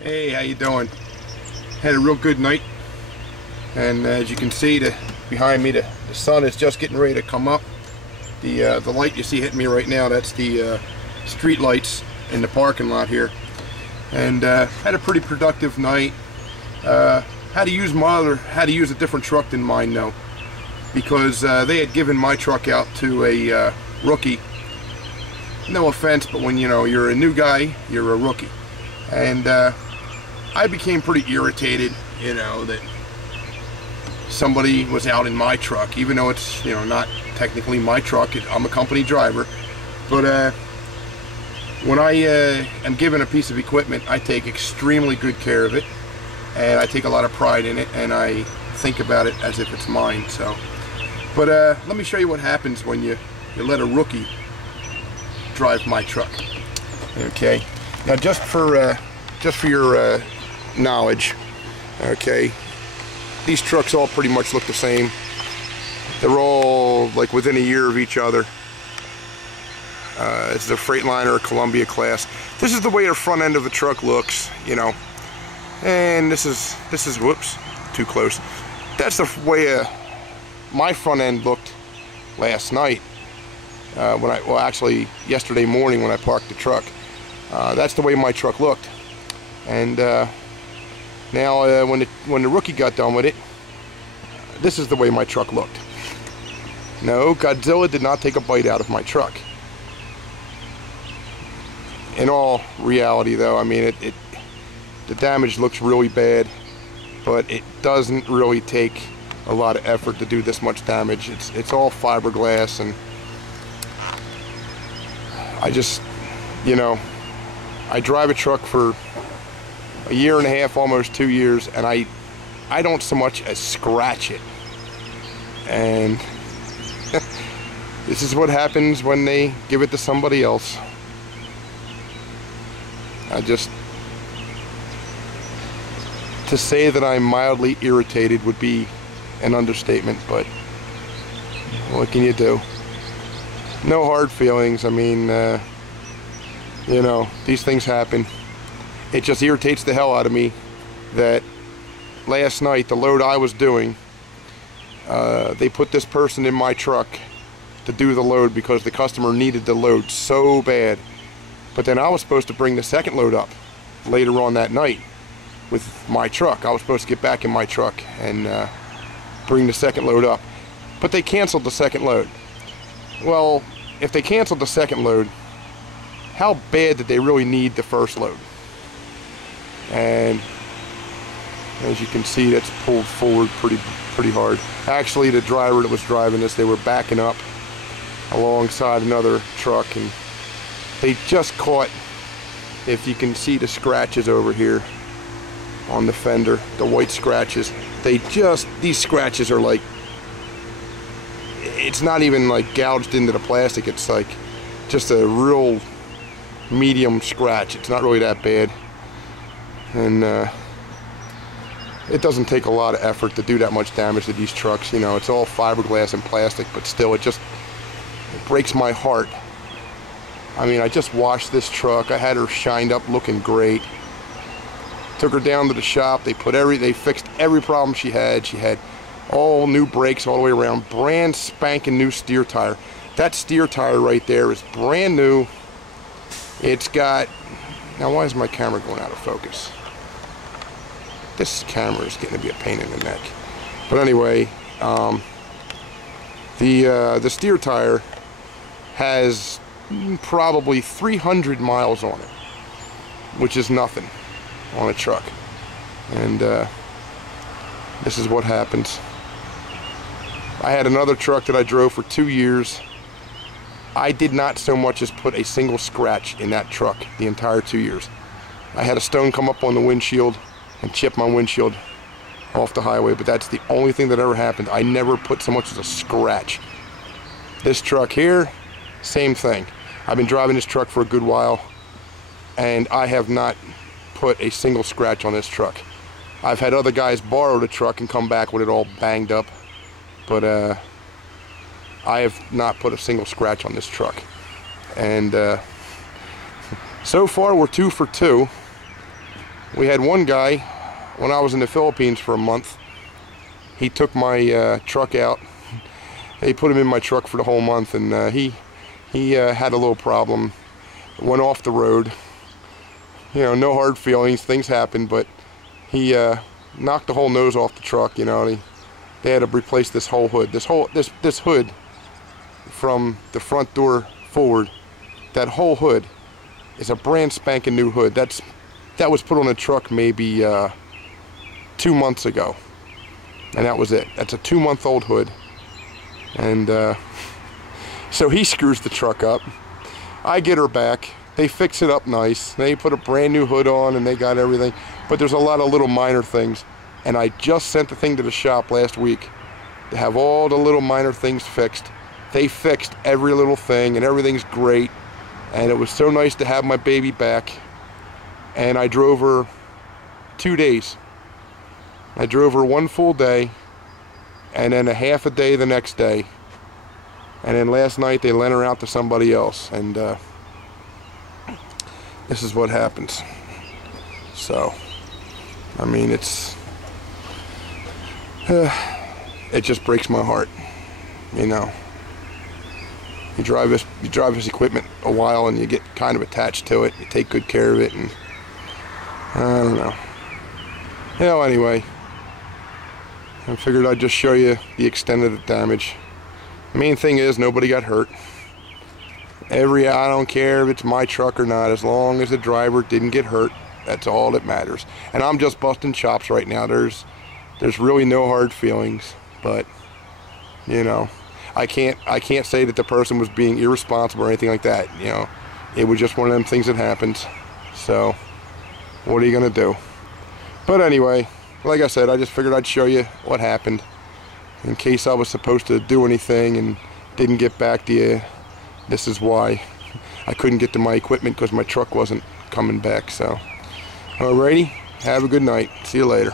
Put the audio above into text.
Hey, how you doing? Had a real good night, and as you can see, behind me, the sun is just getting ready to come up. The light you see hitting me right now, that's the street lights in the parking lot here. And had a pretty productive night. Had to use a different truck than mine though, because they had given my truck out to a rookie. No offense, but when you're a new guy, you're a rookie. And I became pretty irritated, that somebody was out in my truck, even though it's, not technically my truck. I'm a company driver. But when I am given a piece of equipment, I take extremely good care of it, and I take a lot of pride in it, and I think about it as if it's mine. So, but let me show you what happens when you let a rookie drive my truck. Okay, now just for your knowledge, okay, these trucks all pretty much look the same. They're all like within a year of each other. It's the Freightliner or Columbia class. This is the way the front end of the truck looks, and this is whoops, too close. That's the way my front end looked last night. Actually yesterday morning when I parked the truck. That's the way my truck looked. And now when the rookie got done with it, this is the way my truck looked. No, Godzilla did not take a bite out of my truck. In all reality though, I mean, the damage looks really bad, but it doesn't really take a lot of effort to do this much damage. It's all fiberglass, and I just, I drive a truck for a year and a half, almost 2 years, and I don't so much as scratch it. And this is what happens when they give it to somebody else. To say that I'm mildly irritated would be an understatement, but what can you do? No hard feelings. I mean, these things happen. It just irritates the hell out of me that last night, the load I was doing, they put this person in my truck to do the load because the customer needed the load so bad. But then I was supposed to bring the second load up later on that night with my truck. I was supposed to get back in my truck and bring the second load up. But they canceled the second load. Well, if they canceled the second load, how bad did they really need the first load? And as you can see, that's pulled forward pretty hard. Actually, the driver that was driving this, they were backing up alongside another truck, and they just caught, if you can see the scratches over here on the fender, the white scratches, these scratches are like, it's not even like gouged into the plastic, it's like just a real medium scratch. It's not really that bad, and it doesn't take a lot of effort to do that much damage to these trucks. It's all fiberglass and plastic, but still it breaks my heart. I mean, I just washed this truck. I had her shined up looking great. Took her down to the shop. They fixed every problem she had. She had all new brakes all the way around, brand spanking new steer tire. That steer tire right there is brand new. It's got, now why is my camera going out of focus? This camera is getting to be a pain in the neck. But anyway, the steer tire has probably 300 miles on it, which is nothing on a truck. And this is what happens. I had another truck that I drove for 2 years. I did not so much as put a single scratch in that truck the entire 2 years. I had a stone come up on the windshield and chip my windshield off the highway, but that's the only thing that ever happened. I never put so much as a scratch. This truck here, same thing. I've been driving this truck for a good while, and I have not put a single scratch on this truck. I've had other guys borrow the truck and come back with it all banged up, but I have not put a single scratch on this truck. And so far we're 2 for 2. We had one guy, when I was in the Philippines for a month, he took my truck out. He put him in my truck for the whole month, and he had a little problem. Went off the road. You know, no hard feelings, things happen, but he knocked the whole nose off the truck, you know, and they had to replace this whole hood. This hood from the front door forward, that whole hood is a brand spanking new hood. That was put on a truck maybe 2 months ago, and that was it. That's a 2-month-old hood, and so he screws the truck up. I get her back. They fix it up nice. They put a brand new hood on, and they got everything. But there's a lot of little minor things, and I just sent the thing to the shop last week to have all the little minor things fixed. They fixed every little thing, and everything's great. And it was so nice to have my baby back. And I drove her 2 days. I drove her 1 full day, and then a half a day the next day. And then last night they lent her out to somebody else, and this is what happens. So, I mean, it just breaks my heart, you know. You drive this equipment a while, and you get kind of attached to it. You take good care of it, and I don't know. You know, anyway, I figured I'd just show you the extent of the damage. The main thing is nobody got hurt. I don't care if it's my truck or not, as long as the driver didn't get hurt, that's all that matters. And I'm just busting chops right now. There's really no hard feelings, but you know, I can't say that the person was being irresponsible or anything like that. You know, it was just one of them things that happens. So what are you gonna do? But anyway, like I said, I just figured I'd show you what happened in case I was supposed to do anything and didn't get back to you. This is why I couldn't get to my equipment, because my truck wasn't coming back. So alrighty, have a good night. See you later.